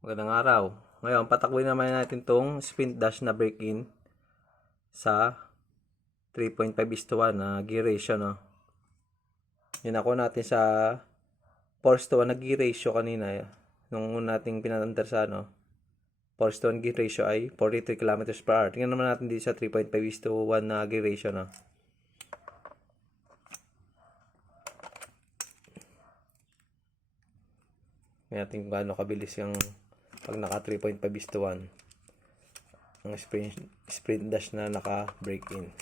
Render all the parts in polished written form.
Magandang araw. Ngayon, patakbuhin naman natin tong sprint dash na break-in sa 3.5:1 na gear ratio, no? Yun ako natin sa 4:1 na gear ratio kanina. Nung nating pinanandar sa 4:1 gear ratio ay 43 km per hour. Tingnan naman natin dito sa 3.5:1 na gear ratio, no? Tingnan natin kung gaano kabilis yung pag naka 3.5:1 ang sprint dash na naka break in.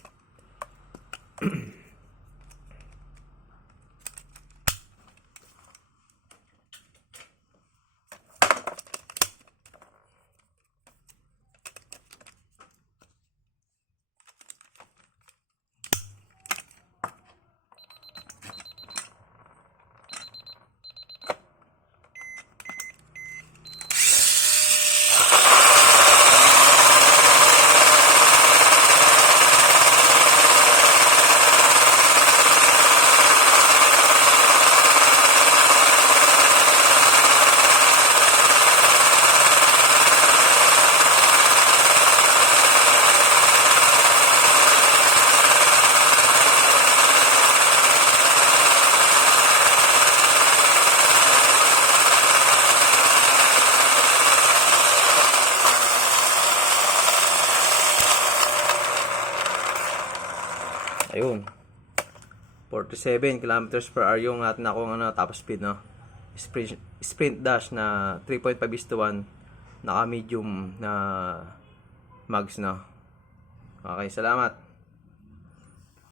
Ayun. 47 kilometers per hour yung atin ako top speed, no? Sprint dash na 3.5:1 naka medium na mags, no? Okay, salamat.